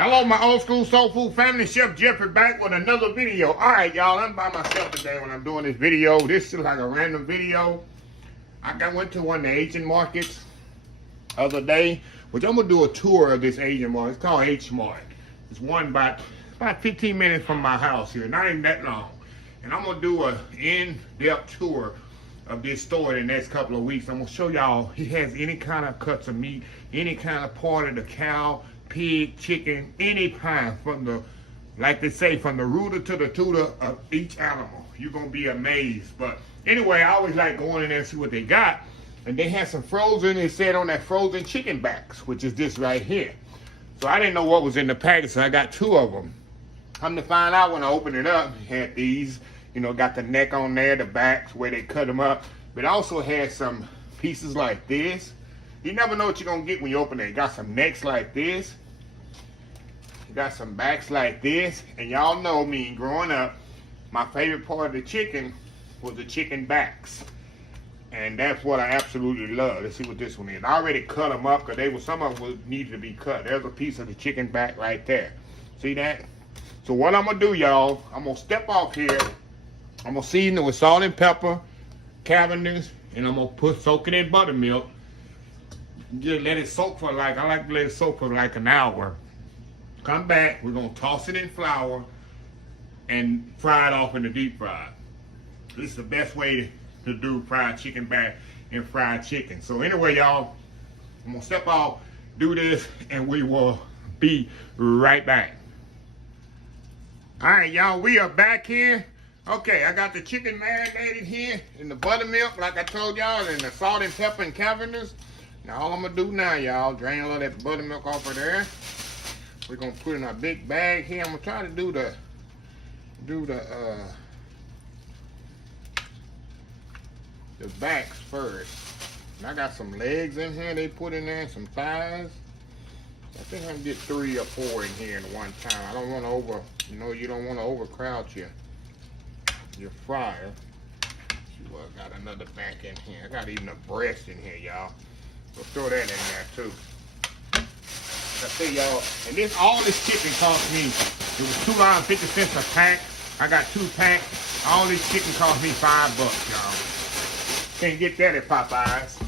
Hello, my old school soul food family. Chef Jeffrey back with another video. All right, y'all. I'm by myself today when I'm doing this video. This is like a random video. I went to one of the Asian markets the other day, which I'm gonna do a tour of this Asian market. It's called H Mart. It's one about 15 minutes from my house here, not even that long. And I'm gonna do a in-depth tour of this store in the next couple of weeks. I'm gonna show y'all he has any kind of cuts of meat, any kind of part of the cow, pig, chicken, any kind, from the, like they say, from the rooter to the tutor of each animal. You're gonna be amazed. But anyway, I always like going in there and see what they got. And they had some frozen, it said on that frozen chicken backs, which is this right here. So I didn't know what was in the package, so I got 2 of them. Come to find out when I opened it up, it had these, you know, got the neck on there, the backs where they cut them up. But also had some pieces like this. You never know what you're gonna get when you open it. You got some necks like this. You got some backs like this. And y'all know me, growing up, my favorite part of the chicken was the chicken backs. And that's what I absolutely love. Let's see what this one is. I already cut them up because some of them needed to be cut. There's a piece of the chicken back right there. See that? So what I'm gonna do, y'all, I'm gonna step off here. I'm gonna season it with salt and pepper, Cavendish, and I'm gonna soak it in buttermilk. Just let it soak for I like to let it soak for like an hour. Come back, we're gonna toss it in flour and fry it off in the deep fry. This is the best way to do fried chicken back and fried chicken. So anyway, y'all, I'm gonna step off, do this, and we will be right back. All right, y'all, we are back here. Okay, I got the chicken marinated here in the buttermilk, like I told y'all, and the salt and pepper and Cavendish. Now all I'm gonna do now, y'all, drain all that buttermilk off of there. We're gonna put in a big bag here. I'm gonna try to do the backs first. And I got some legs in here they put in there, and some thighs. I think I can get 3 or 4 in here at one time. I don't want to you don't want to overcrowd your fryer. Well, I got another back in here. I got even a breast in here, y'all. So throw that in there too. Like I say, y'all, and all this chicken cost me, it was $2.50 a pack. I got 2 packs. All this chicken cost me $5, y'all. Can't get that at Popeyes.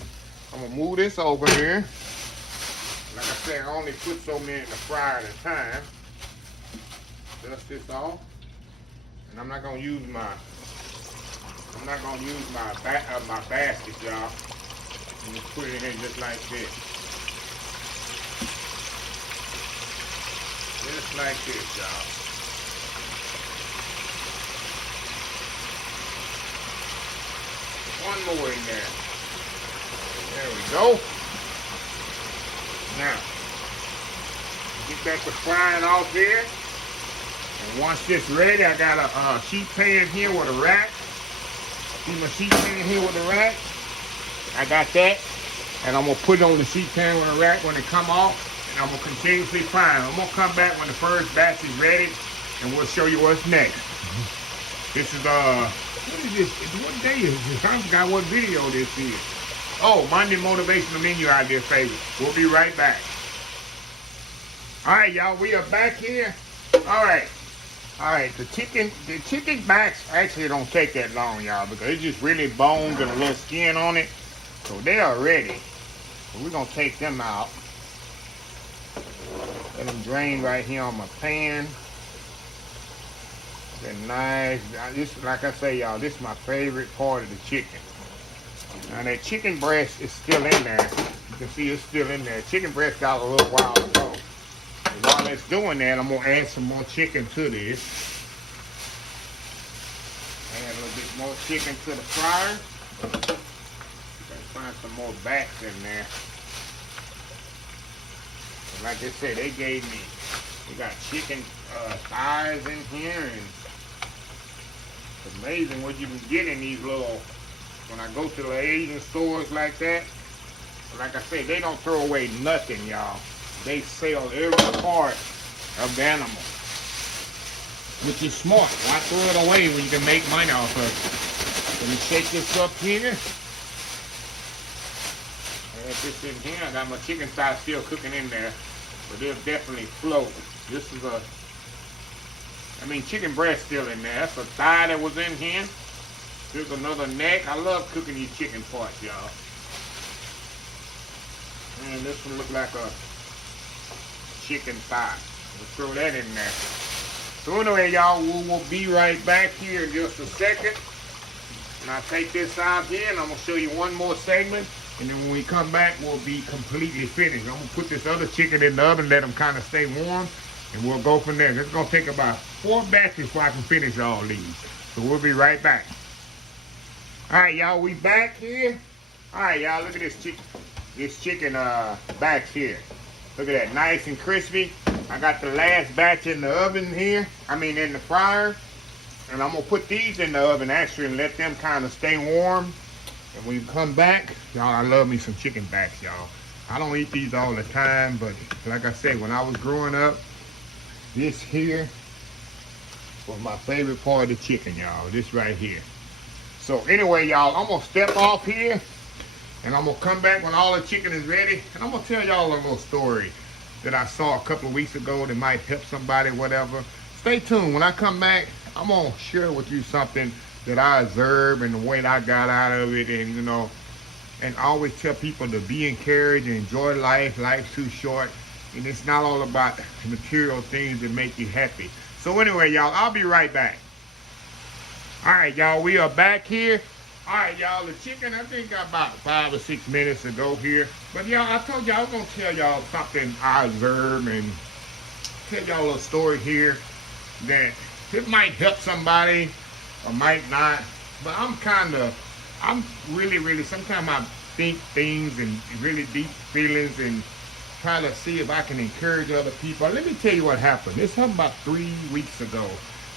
I'm gonna move this over here. Like I said, I only put so many in the fryer at a time. Dust this off. And I'm not gonna use my basket, y'all. I'm just put it in just like this. Just like this, y'all. One more in there. There we go. Now, get that to frying off here. And once this ready, I got a sheet pan here with a rack. See my sheet pan here with a rack? I got that. And I'm gonna put it on the sheet pan with a rack when it come off. And I'm gonna continuously fry. I'm gonna come back when the first batch is ready, and we'll show you what's next. This is what is this? What day is this? I forgot what video this is. Oh, Monday Motivational Menu Idea Favorite. We'll be right back. All right, y'all, we are back here. All right, the chicken backs actually don't take that long, y'all, because it's just really bones and a little skin on it. So they are ready. So we're gonna take them out. Let them drain right here on my pan. They're nice. This, like I say, y'all, this is my favorite part of the chicken. Now that chicken breast is still in there. You can see it's still in there. Chicken breast got a little while to go. And while it's doing that, I'm gonna add some more chicken to this. Add a little bit more chicken to the fryer. Gotta find some more backs in there. And like I said, they got chicken thighs in here, and it's amazing what you can get in these little. When I go to the Asian stores like that, like I say, they don't throw away nothing, y'all. They sell every part of the animal, which is smart. Why throw it away when you can make money off of it? Let me shake this up here. Add this in here. I got my chicken thigh still cooking in there. but they'll definitely float. This is chicken breast still in there. That's a thigh that was in here. Here's another neck. I love cooking these chicken parts, y'all. And this one look like a chicken thigh. We'll throw that in there. So anyway, y'all, we will be right back here in just a second. And I'll take this out here and I'm going to show you one more segment. And then when we come back, we'll be completely finished. I'm going to put this other chicken in the oven, let them kind of stay warm. And we'll go from there. It's going to take about 4 batches before I can finish all these. So we'll be right back. All right, y'all, we back here. All right, y'all, look at this chicken. This chicken back here. Look at that, nice and crispy. I got the last batch in the oven here. In the fryer. And I'm going to put these in the oven actually and let them kind of stay warm. And when you come back, y'all, I love me some chicken backs, y'all. I don't eat these all the time, but like I said, when I was growing up, this here was my favorite part of the chicken, y'all. This right here. So anyway, y'all, I'm going to step off here. And I'm going to come back when all the chicken is ready. And I'm going to tell y'all a little story that I saw a couple of weeks ago that might help somebody, whatever. Stay tuned. When I come back, I'm going to share with you something that I observed and the way that I got out of it. And, you know, and I always tell people to be encouraged and enjoy life. Life's too short. And it's not all about material things that make you happy. So anyway, y'all, I'll be right back. All right, y'all, we are back here. All right, y'all, the chicken, I think got about 5 or 6 minutes to go here. But, y'all, I told y'all I was going to tell y'all something I observed and tell y'all a little story here that it might help somebody or might not. But I'm really, sometimes I think things and really deep feelings and try to see if I can encourage other people. Let me tell you what happened. This happened about 3 weeks ago.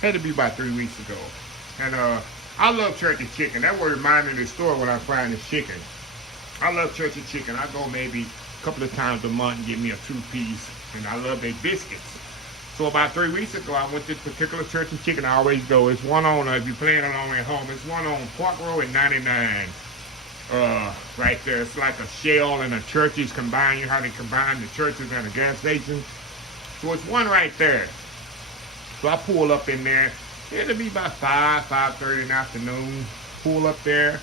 Had to be about 3 weeks ago. And, I love turkey chicken. That would remind me of the store when I'm frying this chicken. I love turkey chicken. I go maybe a couple of times a month and get me a 2-piece. And I love their biscuits. So about 3 weeks ago, I went to this particular turkey chicken. I always go. It's one on, if you're playing along at home, it's one on Park Road at 99. Right there. It's like a shell and a Church's combined. You know how they combine the Church's and a gas station? So it's one right there. So I pull up in there. It'll be about 5:30 in the afternoon. Pull up there,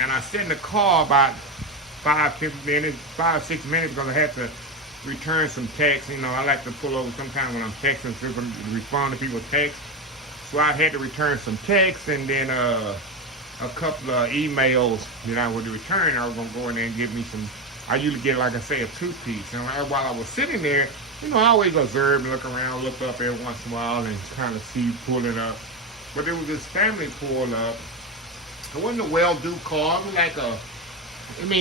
and I sit in the car about 5, 6 minutes because I had to return some texts. You know, I like to pull over sometimes when I'm texting so I can respond to people's texts. So I had to return some texts and then a couple of emails that I would return. I was going to go in there and give me some. I usually get, like I say, a 2-piece. And while I was sitting there, you know, I always observe and look around, look up every once in a while and kind of see pulling up. But there was this family pulled up. It wasn't a well-do car. It was like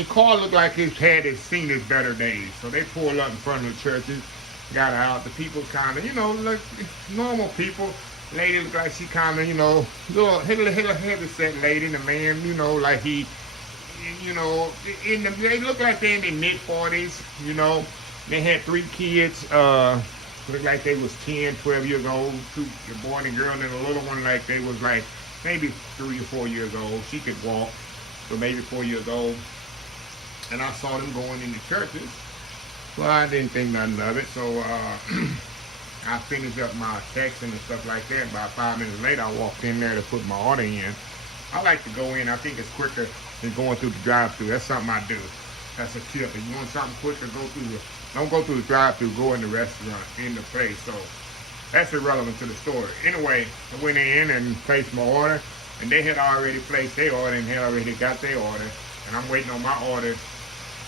car looked like it had seen its better days. So they pulled up in front of the churches, got out. The people kind of, you know, look normal people. Lady looked like she kind of, you know, little heavy-set lady. The man, you know, like he, you know, they look like they're in their mid-40s, you know. They had 3 kids, looked like they was 10, 12 years old, 2, a boy and a girl, and then a little one like they was like maybe 3 or 4 years old. She could walk, so maybe 4 years old. And I saw them going into churches. Well, I didn't think nothing of it, so I finished up my texting and stuff like that. About 5 minutes later, I walked in there to put my order in. I like to go in. I think it's quicker than going through the drive-thru. That's something I do. That's a tip. If you want something quicker, don't go through the drive-thru, go in the restaurant, in the place. So that's irrelevant to the story. Anyway, I went in and placed my order, and they had already placed their order and had already got their order. And I'm waiting on my order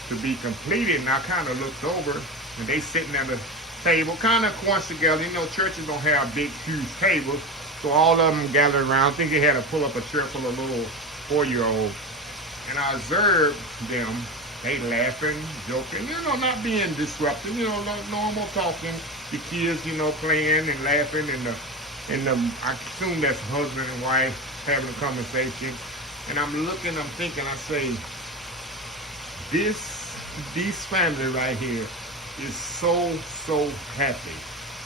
to be completed, and I kind of looked over, and they sitting at the table, kind of crunched together. You know, churches don't have big, huge tables, so all of them gathered around. I think they had to pull up a chair full of little 4-year-olds. And I observed them. They laughing, joking, you know, not being disruptive, you know, normal talking. The kids, you know, playing and laughing, and I assume that's husband and wife having a conversation. And I'm looking, I'm thinking, I say, this family right here is so happy.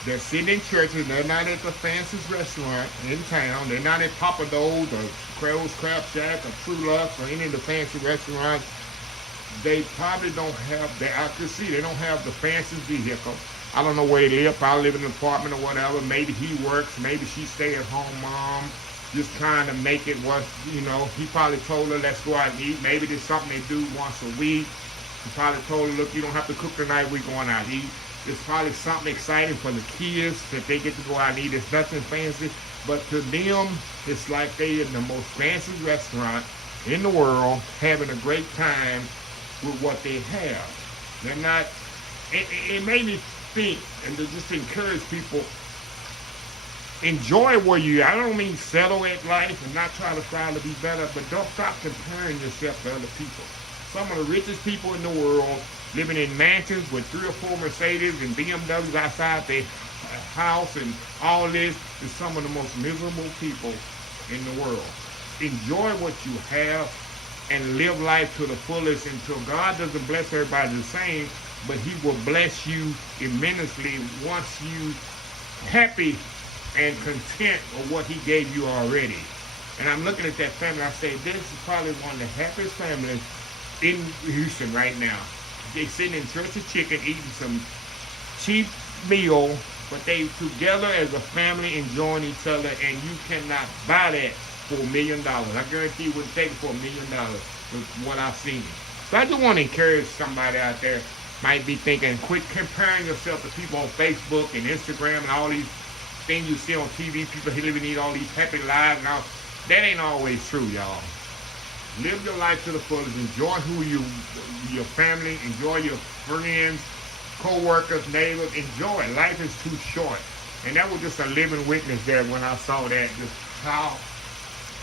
They're sitting in churches. They're not at the fanciest restaurant in town. They're not at Papa Do's or Crow's Crab Shack or True Lux or any of the fancy restaurants. They probably don't have, I could see they don't have the fanciest vehicle. I don't know where they live. Probably live in an apartment or whatever. Maybe he works. Maybe she stay at home mom. Just trying to make it what, you know, he probably told her, let's go out and eat. Maybe there's something they do once a week. He probably told her, look, you don't have to cook tonight, we're going out to eat. It's probably something exciting for the kids that they get to go out and eat. It's nothing fancy, but to them, it's like they in the most fancy restaurant in the world, having a great time with what they have. They're not, it made me think, and to just encourage people, enjoy where you are. I don't mean settle at life and not try to strive to be better, but don't stop comparing yourself to other people. Some of the richest people in the world living in mansions with 3 or 4 Mercedes and BMWs outside their house and all this is some of the most miserable people in the world. Enjoy what you have and live life to the fullest until God doesn't bless everybody the same, but he will bless you immensely once you happy and content with what he gave you already. And I'm looking at that family, I say, this is probably one of the happiest families in Houston right now. They sitting in Church of Chicken eating some cheap meal, but they together as a family enjoying each other, and you cannot buy that for $1 million. I guarantee you wouldn't take it for $1 million with what I've seen. So I just want to encourage somebody out there might be thinking, quit comparing yourself to people on Facebook and Instagram and all these things you see on TV, people living these all these happy lives and all. That ain't always true, y'all. Live your life to the fullest. Enjoy your family, enjoy your friends, co-workers, neighbors. Enjoy it. Life is too short. And that was just a living witness there when I saw that, just how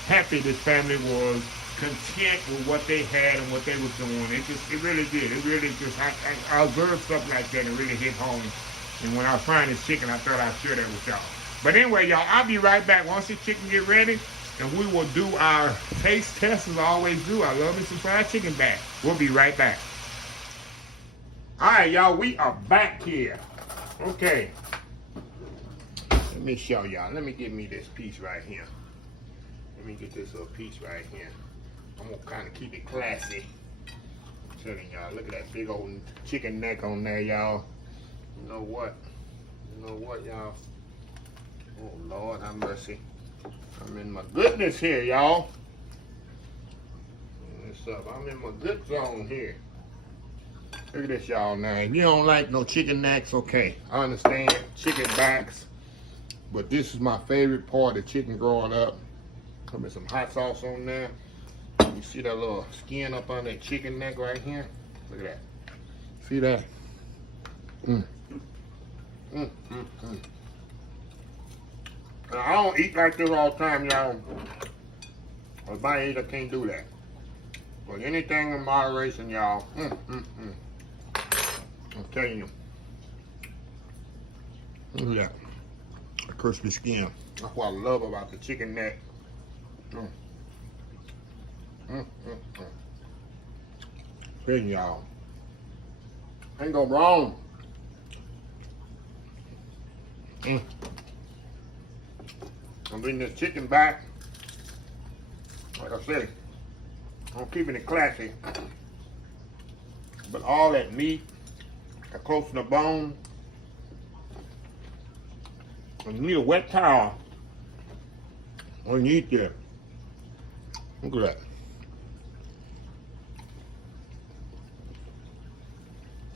happy this family was, content with what they had and what they was doing. It really did. It really just, I observed stuff like that and really hit home. And when I was frying this chicken, I thought I'd share that with y'all. But anyway, y'all, I'll be right back once the chicken get ready. And we will do our taste test as I always do. I love me some fried chicken back. We'll be right back. All right, y'all, we are back here. Okay. Let me show y'all. Let me give me this piece right here. Let me get this little piece right here. I'm going to kind of keep it classy. I'm telling y'all, look at that big old chicken neck on there, y'all. You know what? You know what, y'all? Oh, Lord, have mercy. I'm in my goodness here, y'all. What's up? I'm in my good zone here. Look at this, y'all. Now, if you don't like no chicken necks, okay. I understand chicken backs. But this is my favorite part of chicken growing up. Put me some hot sauce on there. You see that little skin up on that chicken neck right here? Look at that. See that? Now, I don't eat like this all the time, y'all. If I eat, I can't do that. But anything in moderation, y'all. I'm telling you. Look at that. The crispy skin. That's what I love about the chicken neck. Thank y'all. Ain't go wrong. I'm bringing this chicken back. Like I said, I'm keeping it classy. But all that meat, close to the bone. And you need a wet towel when you eat there. Look at that.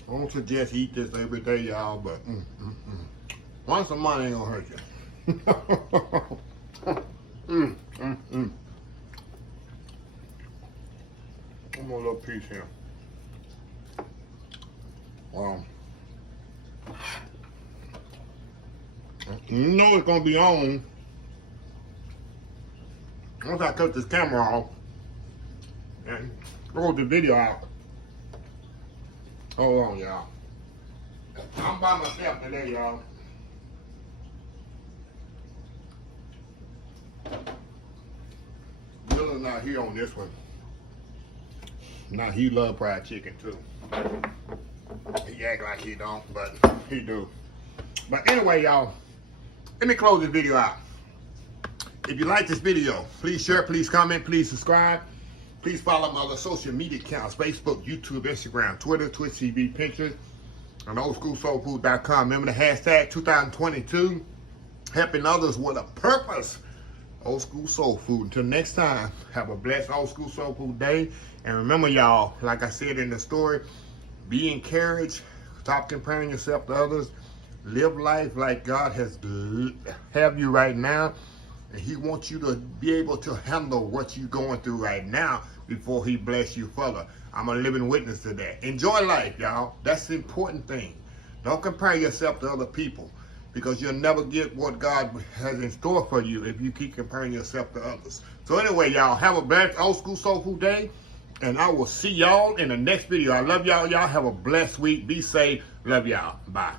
I don't suggest eat this every day, y'all, but once a month ain't gonna hurt you. One more little piece here. Wow. You know it's gonna be on once I cut this camera off and throw the video out. Hold on, y'all. I'm by myself today, y'all. Dylan's not here on this one. Now he love fried chicken too. He act like he don't, but he do. But anyway, y'all, let me close this video out. If you like this video, please share, please comment, please subscribe. Please follow my other social media accounts: Facebook, YouTube, Instagram, Twitter, Twitch TV, Pinterest. on oldschoolsoulfood.com. Remember the hashtag 2022, helping others with a purpose. Old School Soul Food. Until next time, have a blessed Old School Soul Food day. And remember, y'all, like I said in the story, be encouraged. Stop comparing yourself to others. Live life like God has have you right now. And He wants you to be able to handle what you're going through right now before He bless you further. I'm a living witness to that. Enjoy life, y'all. That's the important thing. Don't compare yourself to other people, because you'll never get what God has in store for you if you keep comparing yourself to others. So anyway, y'all, have a blessed Old School Soul Food day, and I will see y'all in the next video. I love y'all. Y'all have a blessed week. Be safe. Love y'all. Bye.